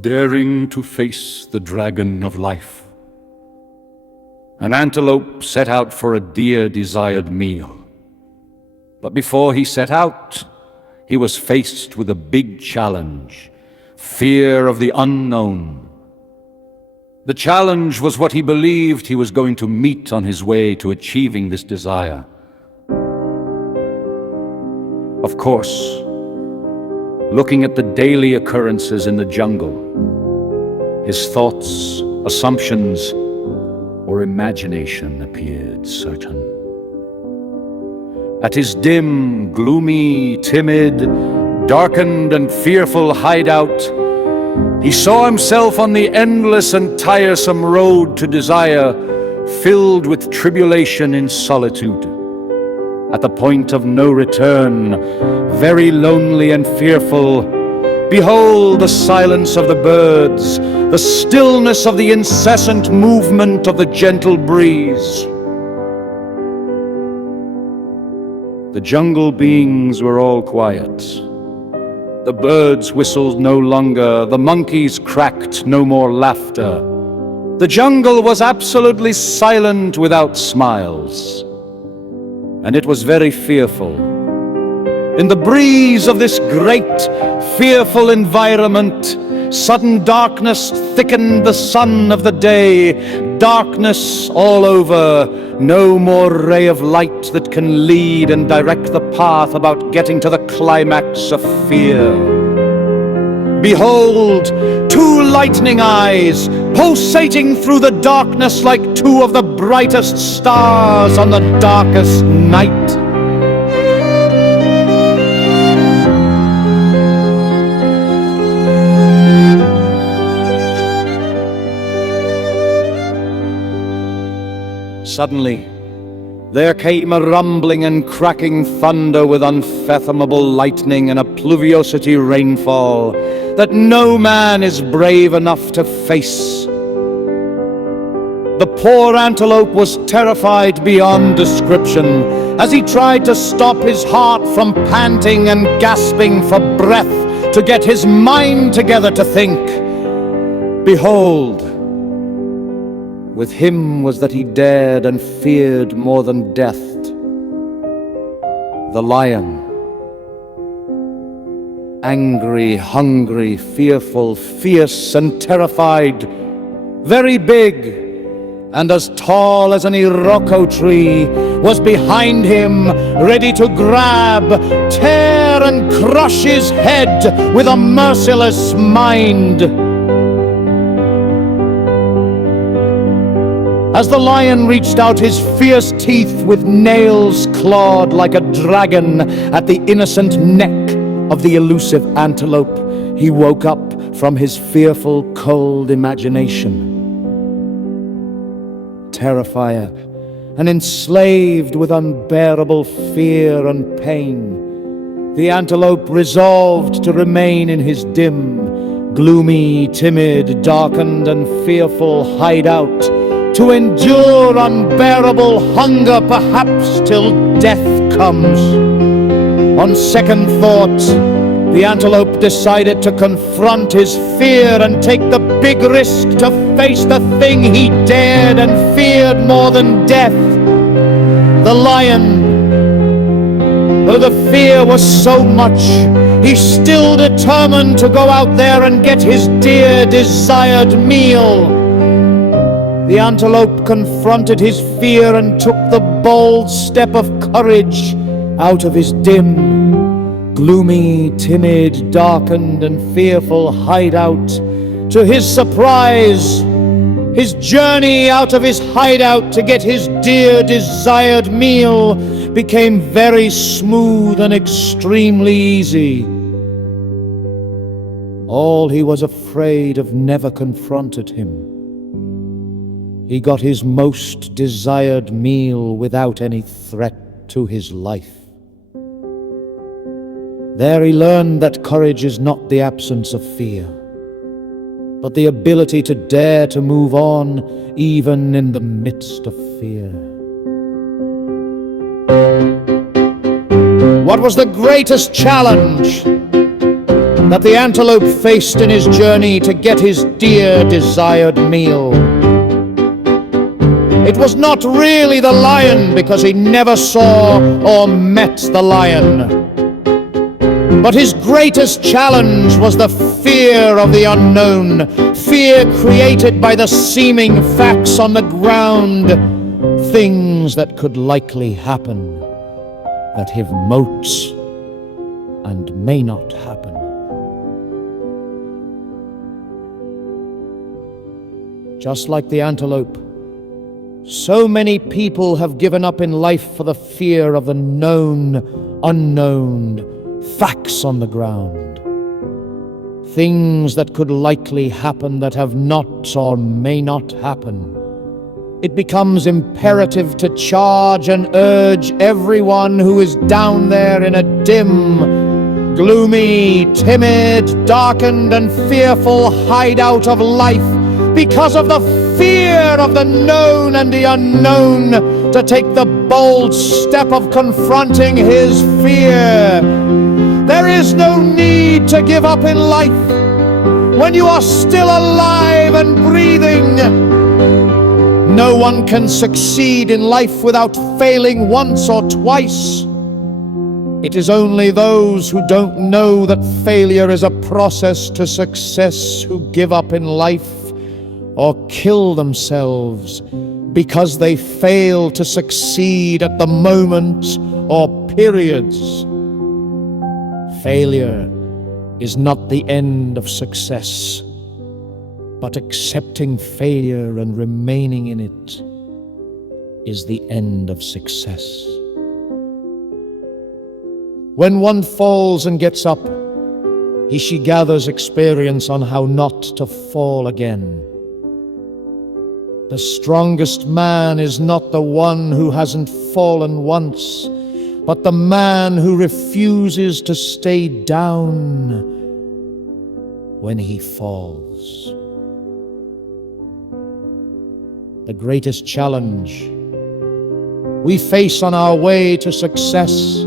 daring to face the dragon of life. An antelope set out for a deer-desired meal. But before he set out, he was faced with a big challenge: fear of the unknown. The challenge was what he believed he was going to meet on his way to achieving this desire. Of course, looking at the daily occurrences in the jungle, his thoughts, assumptions, or imagination appeared certain. At his dim, gloomy, timid, darkened and fearful hideout, he saw himself on the endless and tiresome road to desire, filled with tribulation in solitude. At the point of no return, very lonely and fearful, behold the silence of the birds, the stillness of the incessant movement of the gentle breeze. The jungle beings were all quiet. The birds whistled no longer, the monkeys cracked no more laughter. The jungle was absolutely silent without smiles. And it was very fearful. In the breeze of this great, fearful environment, sudden darkness thickened the sun of the day. Darkness all over, no more ray of light that can lead and direct the path about getting to the climax of fear. Behold, two lightning eyes, pulsating through the darkness like two of the brightest stars on the darkest night. Suddenly, there came a rumbling and cracking thunder with unfathomable lightning and a pluviosity rainfall that no man is brave enough to face. The poor antelope was terrified beyond description as he tried to stop his heart from panting and gasping for breath to get his mind together to think. Behold, with him was that he dared and feared more than death: the lion. Angry, hungry, fearful, fierce and terrified, very big, and as tall as an iroko tree, was behind him, ready to grab, tear and crush his head with a merciless mind. As the lion reached out his fierce teeth with nails clawed like a dragon at the innocent neck of the elusive antelope, he woke up from his fearful, cold imagination. Terrified and enslaved with unbearable fear and pain, the antelope resolved to remain in his dim, gloomy, timid, darkened and fearful hideout, to endure unbearable hunger, perhaps till death comes. On second thought, the antelope decided to confront his fear and take the big risk to face the thing he dared and feared more than death: the lion. Though the fear was so much, he still determined to go out there and get his dear desired meal. The antelope confronted his fear and took the bold step of courage out of his dim, gloomy, timid, darkened and fearful hideout. To his surprise, his journey out of his hideout to get his dear desired meal became very smooth and extremely easy. All he was afraid of never confronted him. He got his most desired meal without any threat to his life. There he learned that courage is not the absence of fear, but the ability to dare to move on even in the midst of fear. What was the greatest challenge? that the antelope faced in his journey to get his dear desired meal. It was not really the lion, because he never saw or met the lion. But his greatest challenge was the fear of the unknown, fear created by the seeming facts on the ground, things that could likely happen, that have motes and may not happen. Just like the antelope, so many people have given up in life for the fear of the known, unknown, facts on the ground, things that could likely happen that have not or may not happen. It becomes imperative to charge and urge everyone who is down there in a dim, gloomy, timid, darkened, and fearful hideout of life because of the fear of the known and the unknown, to take the bold step of confronting his fear. There is no need to give up in life when you are still alive and breathing. No one can succeed in life without failing once or twice. It is only those who don't know that failure is a process to success who give up in life or kill themselves because they fail to succeed at the moment or periods. Failure is not the end of success, but accepting failure and remaining in it is the end of success. When one falls and gets up, she gathers experience on how not to fall again. The strongest man is not the one who hasn't fallen once, but the man who refuses to stay down when he falls. The greatest challenge we face on our way to success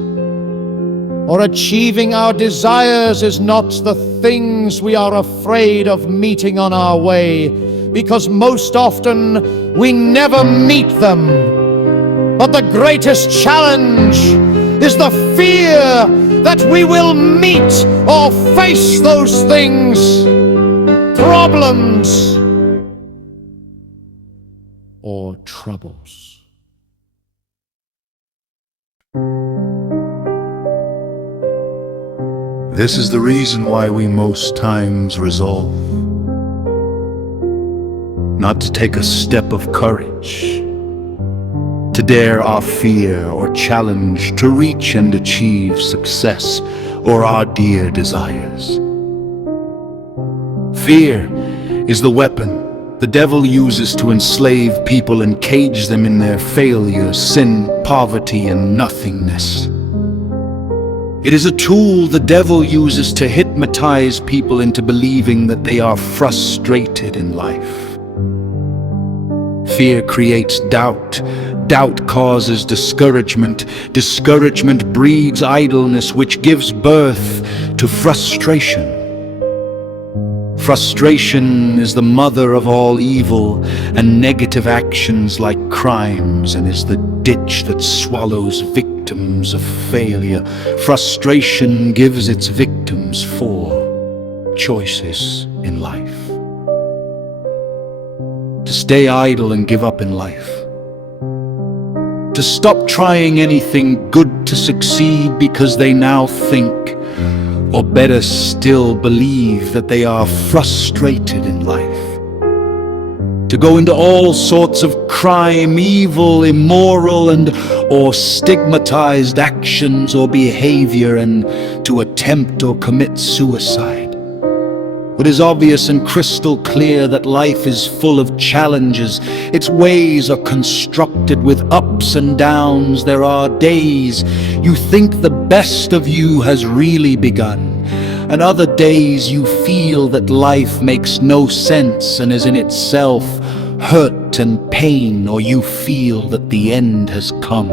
or achieving our desires is not the things we are afraid of meeting on our way, because most often we never meet them. But the greatest challenge is the fear that we will meet or face those things, problems or troubles. This is the reason why we most times resolve not to take a step of courage, to dare our fear or challenge to reach and achieve success or our dear desires. Fear is the weapon the devil uses to enslave people and cage them in their failure, sin, poverty, and nothingness. It is a tool the devil uses to hypnotize people into believing that they are frustrated in life. Fear creates doubt. Doubt causes discouragement. Discouragement breeds idleness, which gives birth to frustration. Frustration is the mother of all evil and negative actions like crimes, and is the ditch that swallows victims of failure. Frustration gives its victims 4 choices in life: to stay idle and give up in life, to stop trying anything good to succeed because they now think, or better still believe, that they are frustrated in life, to go into all sorts of crime, evil, immoral, or stigmatized actions or behavior, and to attempt or commit suicide. It is obvious and crystal clear that life is full of challenges. Its ways are constructed with ups and downs. There are days you think the best of you has really begun, and other days you feel that life makes no sense and is in itself hurt and pain, or you feel that the end has come.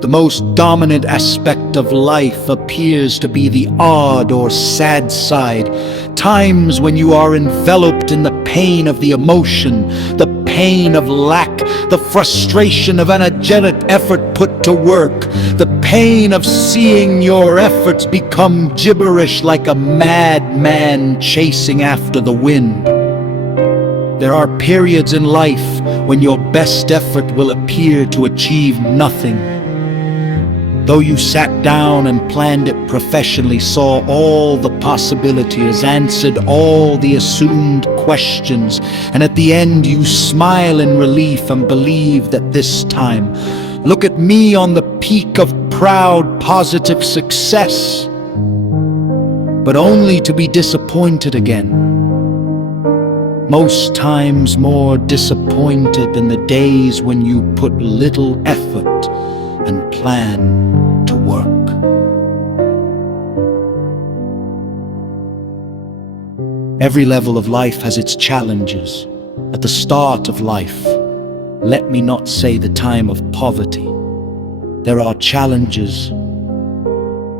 The most dominant aspect of life appears to be the odd or sad side, times when you are enveloped in the pain of the emotion, the pain of lack, the frustration of energetic effort put to work, the pain of seeing your efforts become gibberish like a madman chasing after the wind. There are periods in life when your best effort will appear to achieve nothing. Though you sat down and planned it professionally, saw all the possibilities, answered all the assumed questions, and at the end you smile in relief and believe that this time, look at me on the peak of proud, positive success, but only to be disappointed again. Most times more disappointed than the days when you put little effort and plan to work. Every level of life has its challenges. At the start of life, let me not say the time of poverty, there are challenges.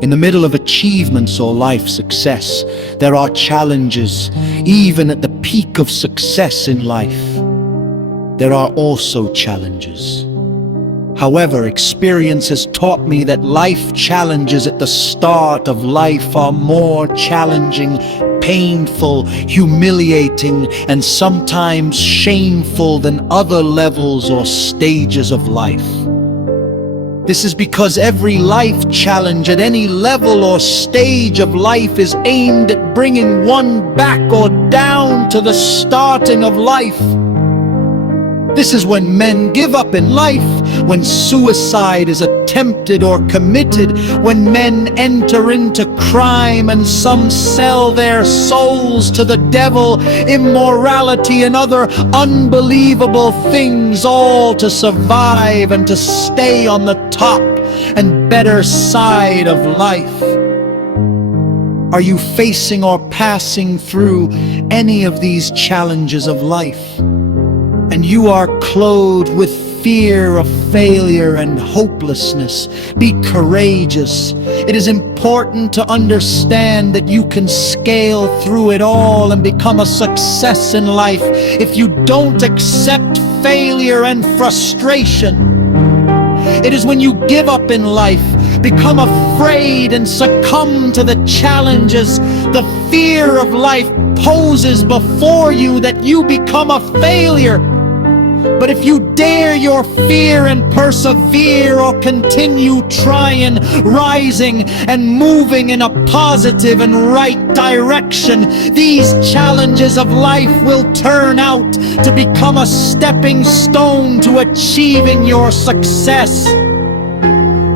In the middle of achievements or life success, there are challenges. Even at the peak of success in life, there are also challenges. However, experience has taught me that life challenges at the start of life are more challenging, painful, humiliating, and sometimes shameful than other levels or stages of life. This is because every life challenge at any level or stage of life is aimed at bringing one back or down to the starting of life. This is when men give up in life, when suicide is attempted or committed, when men enter into crime and some sell their souls to the devil, immorality and other unbelievable things, all to survive and to stay on the top and better side of life. Are you facing or passing through any of these challenges of life? And you are clothed with fear of failure and hopelessness, be courageous. It is important to understand that you can scale through it all and become a success in life if you don't accept failure and frustration. It is when you give up in life, become afraid and succumb to the challenges the fear of life poses before you that you become a failure. But if you dare your fear and persevere or continue trying, rising and moving in a positive and right direction, these challenges of life will turn out to become a stepping stone to achieving your success.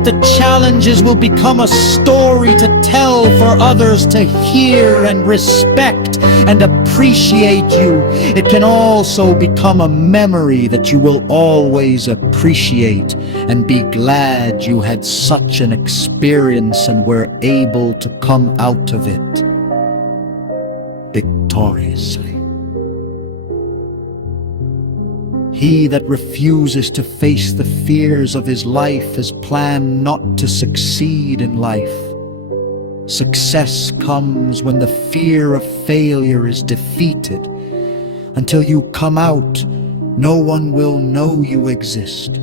The challenges will become a story to tell for others to hear and respect and appreciate you. It can also become a memory that you will always appreciate and be glad you had such an experience and were able to come out of it victoriously. He that refuses to face the fears of his life has planned not to succeed in life. Success comes when the fear of failure is defeated. Until you come out, no one will know you exist.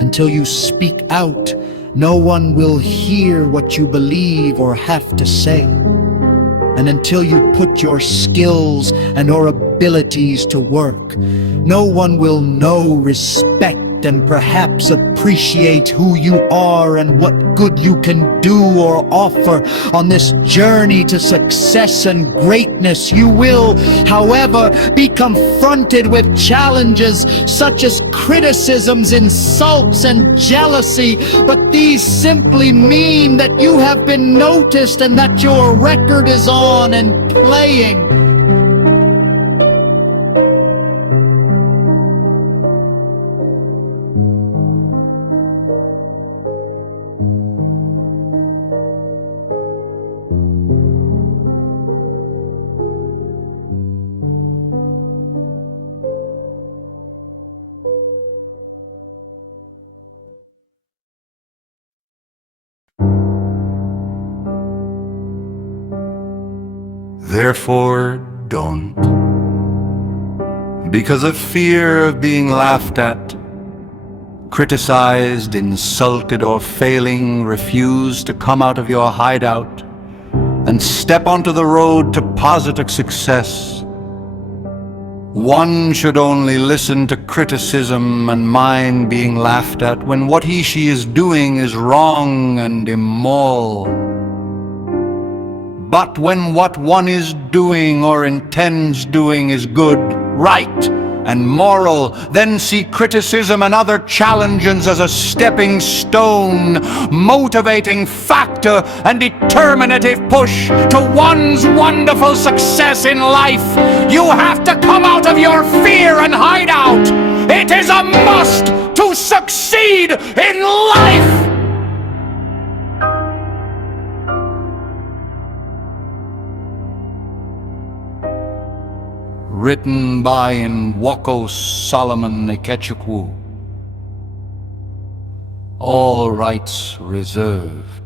Until you speak out, no one will hear what you believe or have to say. And until you put your skills and your abilities to work, no one will know, respect, and perhaps appreciate who you are and what good you can do or offer on this journey to success and greatness. You will, however, be confronted with challenges such as criticisms, insults, and jealousy, but these simply mean that you have been noticed and that your record is on and playing. Therefore, don't. Because of fear of being laughed at, criticized, insulted, or failing, refuse to come out of your hideout and step onto the road to positive success. One should only listen to criticism and mind being laughed at when what she is doing is wrong and immoral. But when what one is doing or intends doing is good, right, and moral, then see criticism and other challenges as a stepping stone, motivating factor, and determinative push to one's wonderful success in life. You have to come out of your fear and hideout. It is a must to succeed in life. Written by Nwoko Solomon Ikechukwu. All rights reserved.